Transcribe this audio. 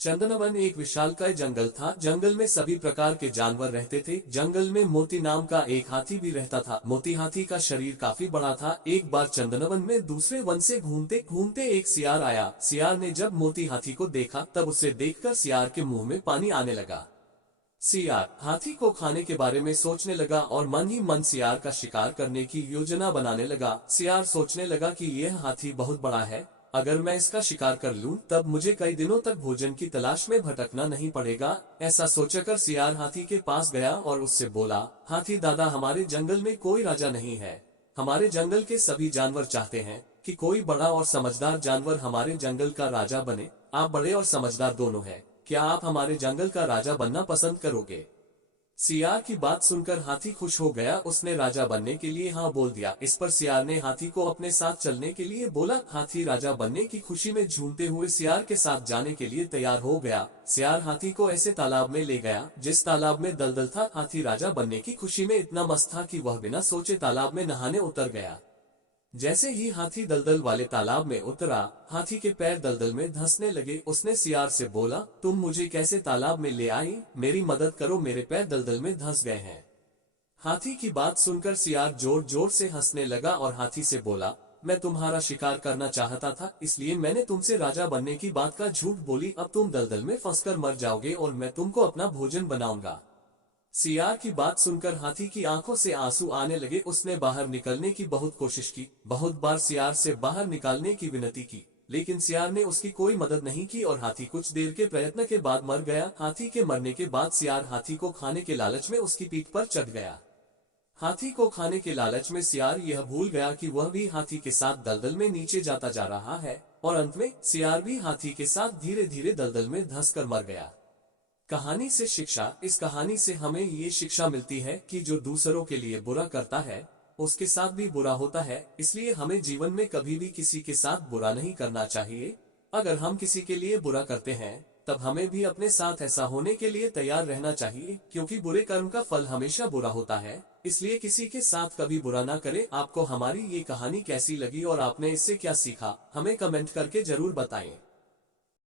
चंदनवन एक विशालकाय जंगल था। जंगल में सभी प्रकार के जानवर रहते थे। जंगल में मोती नाम का एक हाथी भी रहता था। मोती हाथी का शरीर काफी बड़ा था। एक बार चंदनवन में दूसरे वन से घूमते घूमते एक सियार आया। सियार ने जब मोती हाथी को देखा तब उसे देखकर सियार के मुंह में पानी आने लगा। सियार हाथी को खाने के बारे में सोचने लगा और मन ही मन सियार का शिकार करने की योजना बनाने लगा। सियार सोचने लगा कि यह हाथी बहुत बड़ा है, अगर मैं इसका शिकार कर लूं तब मुझे कई दिनों तक भोजन की तलाश में भटकना नहीं पड़ेगा। ऐसा सोचकर सियार हाथी के पास गया और उससे बोला, हाथी दादा, हमारे जंगल में कोई राजा नहीं है। हमारे जंगल के सभी जानवर चाहते हैं कि कोई बड़ा और समझदार जानवर हमारे जंगल का राजा बने। आप बड़े और समझदार दोनों हैं, क्या आप हमारे जंगल का राजा बनना पसंद करोगे? सियार की बात सुनकर हाथी खुश हो गया। उसने राजा बनने के लिए हाँ बोल दिया। इस पर सियार ने हाथी को अपने साथ चलने के लिए बोला। हाथी राजा बनने की खुशी में झूमते हुए सियार के साथ जाने के लिए तैयार हो गया। सियार हाथी को ऐसे तालाब में ले गया जिस तालाब में दलदल था। हाथी राजा बनने की खुशी में इतना मस्त था कि वह बिना सोचे तालाब में नहाने उतर गया। जैसे ही हाथी दलदल वाले तालाब में उतरा, हाथी के पैर दलदल में धंसने लगे। उसने सियार से बोला, तुम मुझे कैसे तालाब में ले आई? मेरी मदद करो, मेरे पैर दलदल में धंस गए हैं। हाथी की बात सुनकर सियार जोर जोर से हंसने लगा और हाथी से बोला, मैं तुम्हारा शिकार करना चाहता था, इसलिए मैंने तुमसे राजा बनने की बात का झूठ बोली। अब तुम दलदल में फंसकर मर जाओगे और मैं तुमको अपना भोजन बनाऊंगा। सियार की बात सुनकर हाथी की आंखों से आंसू आने लगे। उसने बाहर निकलने की बहुत कोशिश की, बहुत बार सियार से बाहर निकालने की विनती की, लेकिन सियार ने उसकी कोई मदद नहीं की और हाथी कुछ देर के प्रयत्न के बाद मर गया। हाथी के मरने के बाद सियार हाथी को खाने के लालच में उसकी पीठ पर चढ़ गया। हाथी को खाने के लालच में सियार यह भूल गया कि वह भी हाथी के साथ दलदल में नीचे जाता जा रहा है और अंत में सियार भी हाथी के साथ धीरे धीरे दलदल में धंसकर मर गया। कहानी से शिक्षा। इस कहानी से हमें ये शिक्षा मिलती है कि जो दूसरों के लिए बुरा करता है उसके साथ भी बुरा होता है। इसलिए हमें जीवन में कभी भी किसी के साथ बुरा नहीं करना चाहिए। अगर हम किसी के लिए बुरा करते हैं तब हमें भी अपने साथ ऐसा होने के लिए तैयार रहना चाहिए, क्योंकि बुरे कर्म का फल हमेशा बुरा होता है। इसलिए किसी के साथ कभी बुरा ना करें। आपको हमारी ये कहानी कैसी लगी और आपने इससे क्या सीखा, हमें कमेंट करके जरूर बताएं।